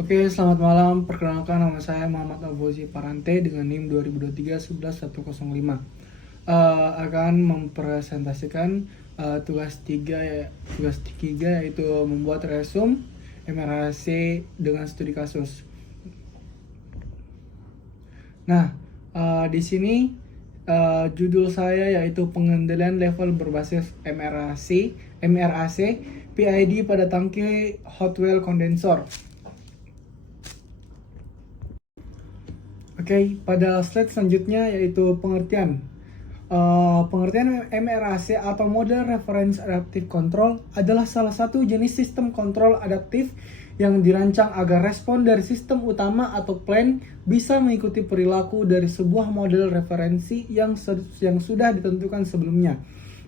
Oke, selamat malam. Perkenalkan, nama saya Muhammad Alfauzi Parante dengan NIM 2023-111-105. Akan mempresentasikan tugas 3 yaitu membuat resume MRAC dengan studi kasus. Nah, di sini judul saya yaitu pengendalian level berbasis MRAC PID pada tangki hot well kondensor. Oke, pada slide selanjutnya yaitu pengertian. Pengertian MRAC atau Model Reference Adaptive Control adalah salah satu jenis sistem kontrol adaptif yang dirancang agar respon dari sistem utama atau plan bisa mengikuti perilaku dari sebuah model referensi yang sudah ditentukan sebelumnya.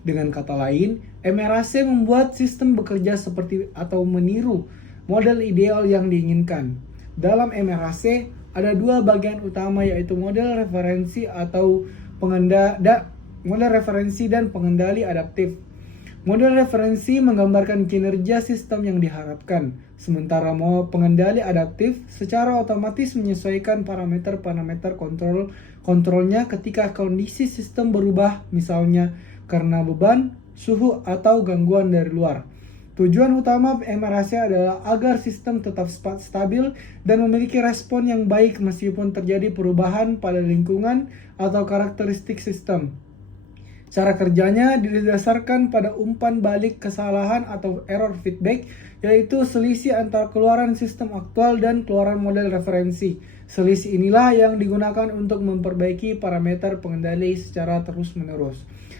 Dengan kata lain, MRAC membuat sistem bekerja seperti atau meniru model ideal yang diinginkan. Dalam MRAC ada dua bagian utama yaitu model referensi atau model referensi dan pengendali adaptif. Model referensi menggambarkan kinerja sistem yang diharapkan, sementara pengendali adaptif secara otomatis menyesuaikan parameter-parameter kontrolnya ketika kondisi sistem berubah, misalnya karena beban, suhu, atau gangguan dari luar. Tujuan utama MRAC adalah agar sistem tetap stabil dan memiliki respon yang baik meskipun terjadi perubahan pada lingkungan atau karakteristik sistem. Cara kerjanya didasarkan pada umpan balik kesalahan atau error feedback, yaitu selisih antara keluaran sistem aktual dan keluaran model referensi. Selisih inilah yang digunakan untuk memperbaiki parameter pengendali secara terus-menerus.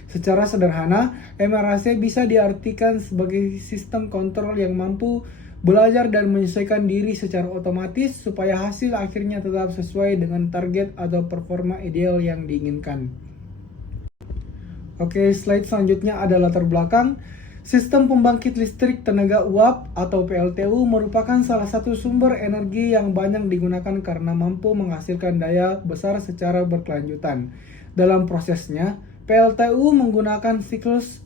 Secara sederhana, MRAC bisa diartikan sebagai sistem kontrol yang mampu belajar dan menyesuaikan diri secara otomatis supaya hasil akhirnya tetap sesuai dengan target atau performa ideal yang diinginkan. Oke, slide selanjutnya ada latar belakang. Sistem pembangkit listrik tenaga uap atau PLTU merupakan salah satu sumber energi yang banyak digunakan karena mampu menghasilkan daya besar secara berkelanjutan. Dalam prosesnya, PLTU menggunakan siklus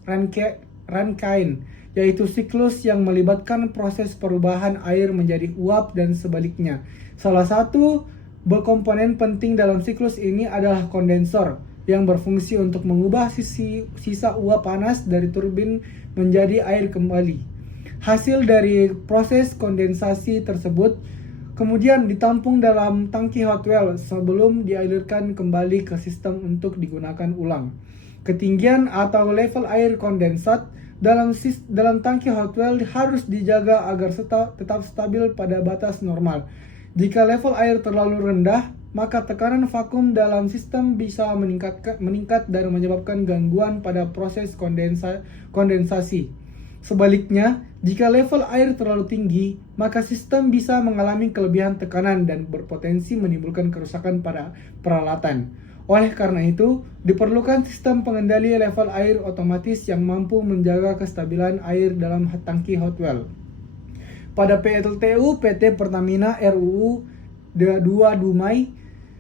Rankine, yaitu siklus yang melibatkan proses perubahan air menjadi uap dan sebaliknya. Salah satu komponen penting dalam siklus ini adalah kondensor, yang berfungsi untuk mengubah sisa uap panas dari turbin menjadi air kembali. Hasil dari proses kondensasi tersebut kemudian ditampung dalam tangki hot well sebelum dialirkan kembali ke sistem untuk digunakan ulang. Ketinggian atau level air kondensat dalam tangki hot well harus dijaga agar tetap stabil pada batas normal. Jika level air terlalu rendah, maka tekanan vakum dalam sistem bisa meningkat dan menyebabkan gangguan pada proses kondensasi. Sebaliknya, jika level air terlalu tinggi, maka sistem bisa mengalami kelebihan tekanan dan berpotensi menimbulkan kerusakan pada peralatan. Oleh karena itu, diperlukan sistem pengendali level air otomatis yang mampu menjaga kestabilan air dalam tangki hot well. Pada PLTU PT Pertamina RUU 2 Dumai,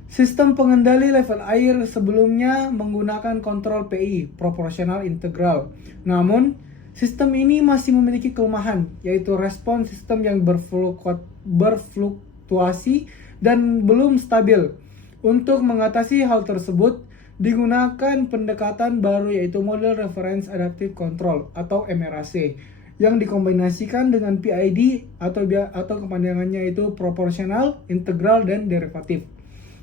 sistem pengendali level air sebelumnya menggunakan kontrol PI, proporsional integral. Namun, sistem ini masih memiliki kelemahan, yaitu respon sistem yang berfluktuasi dan belum stabil. Untuk mengatasi hal tersebut, digunakan pendekatan baru yaitu Model Reference Adaptive Control atau MRAC yang dikombinasikan dengan PID atau kepanjangannya itu proporsional, integral, dan derivatif.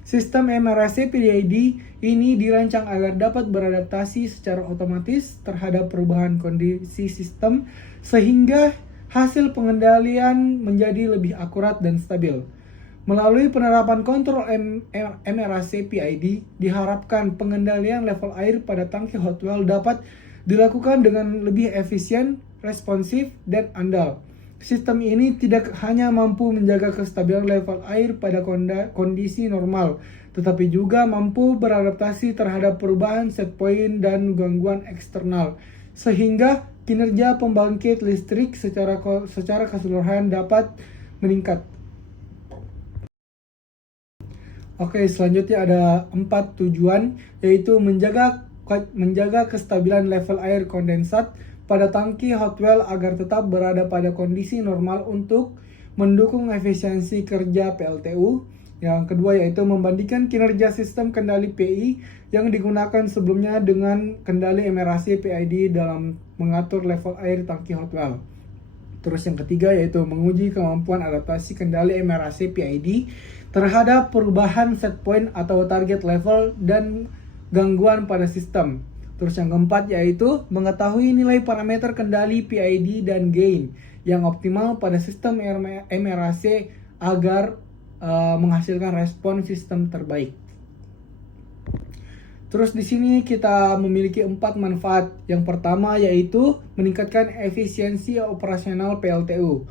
Sistem MRAC PID ini dirancang agar dapat beradaptasi secara otomatis terhadap perubahan kondisi sistem sehingga hasil pengendalian menjadi lebih akurat dan stabil. Melalui penerapan kontrol MRAC PID, diharapkan pengendalian level air pada tangki hot well dapat dilakukan dengan lebih efisien, responsif, dan andal. Sistem ini tidak hanya mampu menjaga kestabilan level air pada kondisi normal, tetapi juga mampu beradaptasi terhadap perubahan set point dan gangguan eksternal, sehingga kinerja pembangkit listrik secara keseluruhan dapat meningkat. Oke, selanjutnya ada 4 tujuan, yaitu menjaga kestabilan level air kondensat pada tangki hot well agar tetap berada pada kondisi normal untuk mendukung efisiensi kerja PLTU. Yang kedua yaitu membandingkan kinerja sistem kendali PI yang digunakan sebelumnya dengan kendali MRAC PID dalam mengatur level air tangki hot well. Terus yang ketiga yaitu menguji kemampuan adaptasi kendali MRAC PID terhadap perubahan set point atau target level dan gangguan pada sistem. Terus yang keempat yaitu mengetahui nilai parameter kendali PID dan gain yang optimal pada sistem MRAC agar menghasilkan respon sistem terbaik. Terus di sini kita memiliki 4 manfaat. Yang pertama yaitu meningkatkan efisiensi operasional PLTU.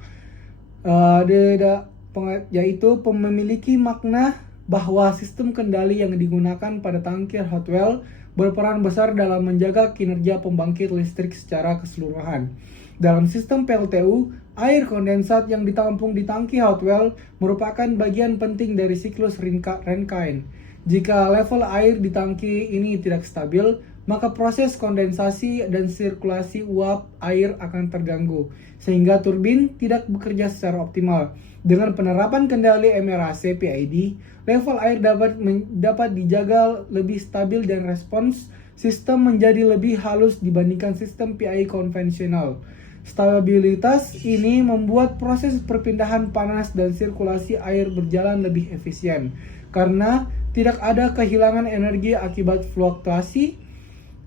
Yaitu memiliki makna bahwa sistem kendali yang digunakan pada tangki hot well berperan besar dalam menjaga kinerja pembangkit listrik secara keseluruhan. Dalam sistem PLTU, air kondensat yang ditampung di tangki hot well merupakan bagian penting dari siklus Rankine. Jika level air di tangki ini tidak stabil, maka proses kondensasi dan sirkulasi uap air akan terganggu, sehingga turbin tidak bekerja secara optimal. Dengan penerapan kendali MRAC PID, level air dapat dijaga lebih stabil dan respons sistem menjadi lebih halus dibandingkan sistem PI konvensional. Stabilitas ini membuat proses perpindahan panas dan sirkulasi air berjalan lebih efisien karena tidak ada kehilangan energi akibat fluktuasi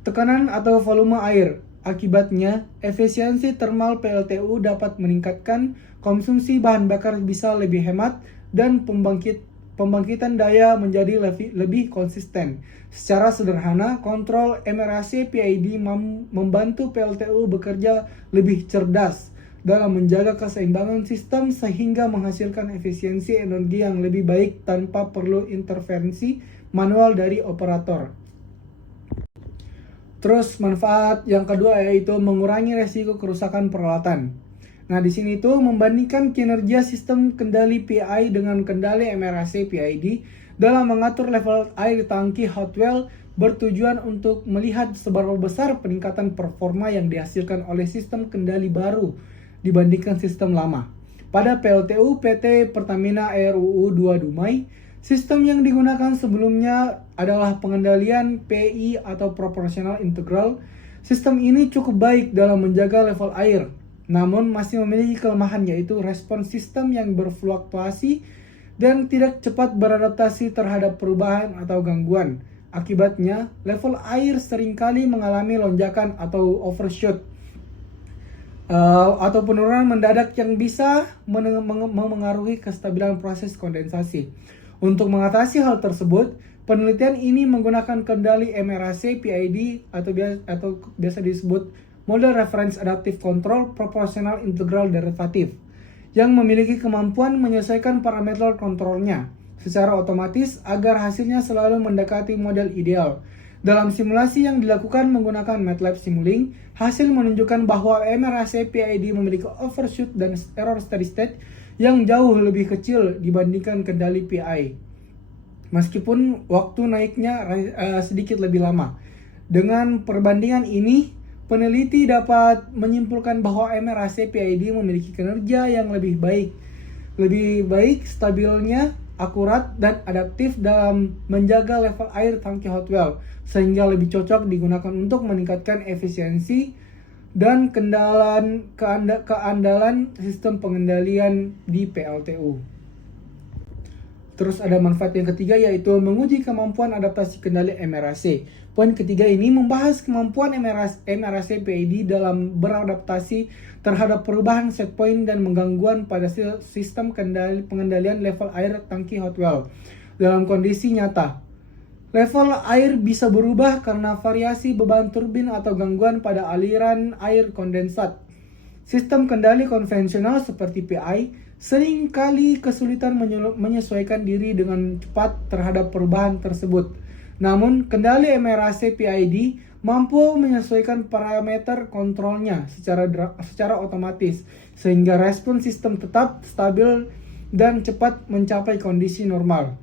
tekanan atau volume air. Akibatnya, efisiensi thermal PLTU dapat meningkatkan, konsumsi bahan bakar bisa lebih hemat, dan pembangkitan daya menjadi lebih konsisten. Secara sederhana, kontrol MRAC PID membantu PLTU bekerja lebih cerdas dalam menjaga keseimbangan sistem sehingga menghasilkan efisiensi energi yang lebih baik tanpa perlu intervensi manual dari operator. Terus manfaat yang kedua yaitu mengurangi resiko kerusakan peralatan. Nah, di sini tuh membandingkan kinerja sistem kendali PI dengan kendali MRAC PID dalam mengatur level air tangki hot well bertujuan untuk melihat seberapa besar peningkatan performa yang dihasilkan oleh sistem kendali baru dibandingkan sistem lama. Pada PLTU PT Pertamina RUU 2 Dumai, sistem yang digunakan sebelumnya adalah pengendalian PI atau proporsional integral. Sistem ini cukup baik dalam menjaga level air, namun masih memiliki kelemahan yaitu respons sistem yang berfluktuasi dan tidak cepat beradaptasi terhadap perubahan atau gangguan. Akibatnya, level air seringkali mengalami lonjakan atau overshoot atau penurunan mendadak yang bisa memengaruhi kestabilan proses kondensasi. Untuk mengatasi hal tersebut, penelitian ini menggunakan kendali MRAC PID atau biasa disebut Model Reference Adaptive Control Proportional Integral Derivative yang memiliki kemampuan menyesuaikan parameter kontrolnya secara otomatis agar hasilnya selalu mendekati model ideal. Dalam simulasi yang dilakukan menggunakan MATLAB Simulink, hasil menunjukkan bahwa MRAC PID memiliki overshoot dan error steady state yang jauh lebih kecil dibandingkan kendali PI. Meskipun waktu naiknya sedikit lebih lama. Dengan perbandingan ini, peneliti dapat menyimpulkan bahwa MRAC PID memiliki kinerja yang lebih baik stabilnya, akurat, dan adaptif dalam menjaga level air tangki hot well, sehingga lebih cocok digunakan untuk meningkatkan efisiensi dan keandalan sistem pengendalian di PLTU. Terus ada manfaat yang ketiga yaitu menguji kemampuan adaptasi kendali MRAC. Poin ketiga ini membahas kemampuan MRAC PID dalam beradaptasi terhadap perubahan set point dan menggangguan pada sistem pengendalian level air tangki hot well. Dalam kondisi nyata, level air bisa berubah karena variasi beban turbin atau gangguan pada aliran air kondensat. Sistem kendali konvensional seperti PI seringkali kesulitan menyesuaikan diri dengan cepat terhadap perubahan tersebut. Namun, kendali MRAC PID mampu menyesuaikan parameter kontrolnya secara otomatis, sehingga respons sistem tetap stabil dan cepat mencapai kondisi normal.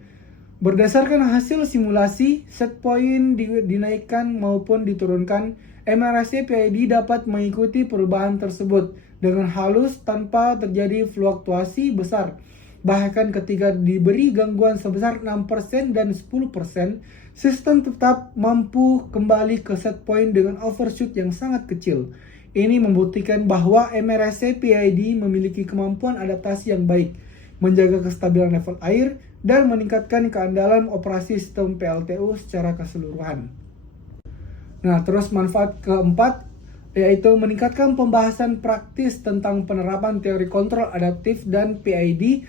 Berdasarkan hasil simulasi, set point dinaikkan maupun diturunkan, MRAC PID dapat mengikuti perubahan tersebut dengan halus tanpa terjadi fluktuasi besar. Bahkan ketika diberi gangguan sebesar 6% dan 10%, sistem tetap mampu kembali ke set point dengan overshoot yang sangat kecil. Ini membuktikan bahwa MRAC PID memiliki kemampuan adaptasi yang baik, menjaga kestabilan level air, dan meningkatkan keandalan operasi sistem PLTU secara keseluruhan. Nah, terus manfaat keempat yaitu meningkatkan pembahasan praktis tentang penerapan teori kontrol adaptif dan PID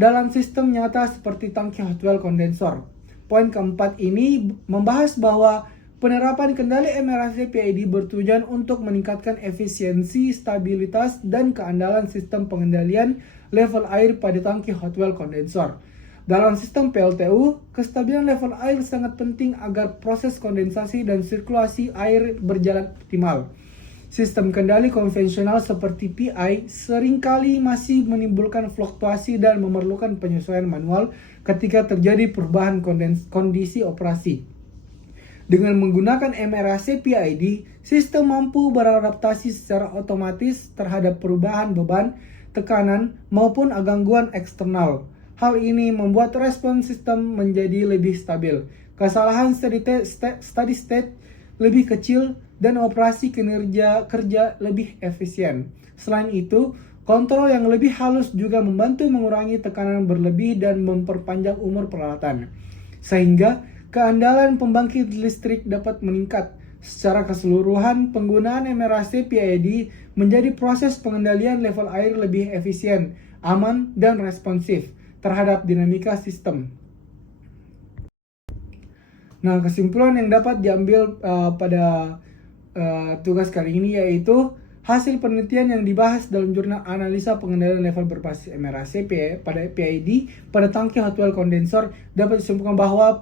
dalam sistem nyata seperti tangki hot well kondensor. Poin keempat ini membahas bahwa penerapan kendali MRAC PID bertujuan untuk meningkatkan efisiensi, stabilitas, dan keandalan sistem pengendalian level air pada tangki hot well kondensor. Dalam sistem PLTU, kestabilan level air sangat penting agar proses kondensasi dan sirkulasi air berjalan optimal. Sistem kendali konvensional seperti PI seringkali masih menimbulkan fluktuasi dan memerlukan penyesuaian manual ketika terjadi perubahan kondisi operasi. Dengan menggunakan MRAC PID, sistem mampu beradaptasi secara otomatis terhadap perubahan beban, tekanan, maupun gangguan eksternal. Hal ini membuat respons sistem menjadi lebih stabil, kesalahan steady state lebih kecil, dan operasi kerja lebih efisien. Selain itu, kontrol yang lebih halus juga membantu mengurangi tekanan berlebih dan memperpanjang umur peralatan, sehingga keandalan pembangkit listrik dapat meningkat. Secara keseluruhan, penggunaan MRAC PID menjadi proses pengendalian level air lebih efisien, aman, dan responsif terhadap dinamika sistem. Nah, kesimpulan yang dapat diambil pada tugas kali ini yaitu hasil penelitian yang dibahas dalam jurnal analisa pengendalian level berbasis MRAC pada PID pada tangki hot well kondensor dapat disimpulkan bahwa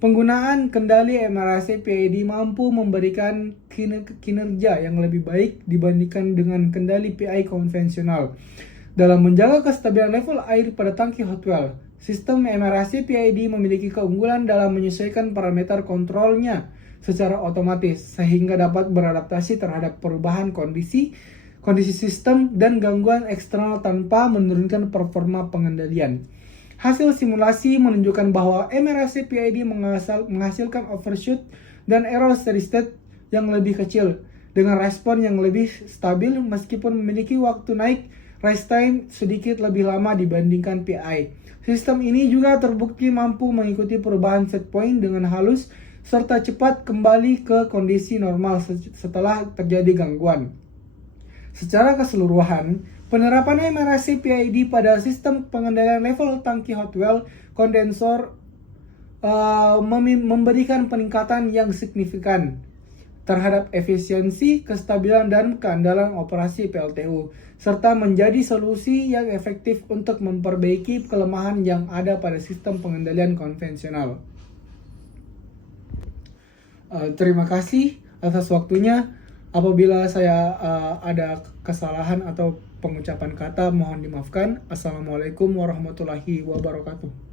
penggunaan kendali MRAC PID mampu memberikan kinerja yang lebih baik dibandingkan dengan kendali PI konvensional dalam menjaga kestabilan level air pada tangki hot well. Sistem MRAC PID memiliki keunggulan dalam menyesuaikan parameter kontrolnya secara otomatis sehingga dapat beradaptasi terhadap perubahan kondisi sistem dan gangguan eksternal tanpa menurunkan performa pengendalian. Hasil simulasi menunjukkan bahwa MRAC PID menghasilkan overshoot dan error steady state yang lebih kecil dengan respon yang lebih stabil meskipun memiliki waktu naik rise time sedikit lebih lama dibandingkan PI. Sistem ini juga terbukti mampu mengikuti perubahan set point dengan halus serta cepat kembali ke kondisi normal setelah terjadi gangguan. Secara keseluruhan, penerapan MRAC PID pada sistem pengendalian level tangki hot well kondensor memberikan peningkatan yang signifikan terhadap efisiensi, kestabilan, dan keandalan operasi PLTU, serta menjadi solusi yang efektif untuk memperbaiki kelemahan yang ada pada sistem pengendalian konvensional. Terima kasih atas waktunya. Apabila saya ada kesalahan atau pengucapan kata, mohon dimaafkan. Assalamualaikum warahmatullahi wabarakatuh.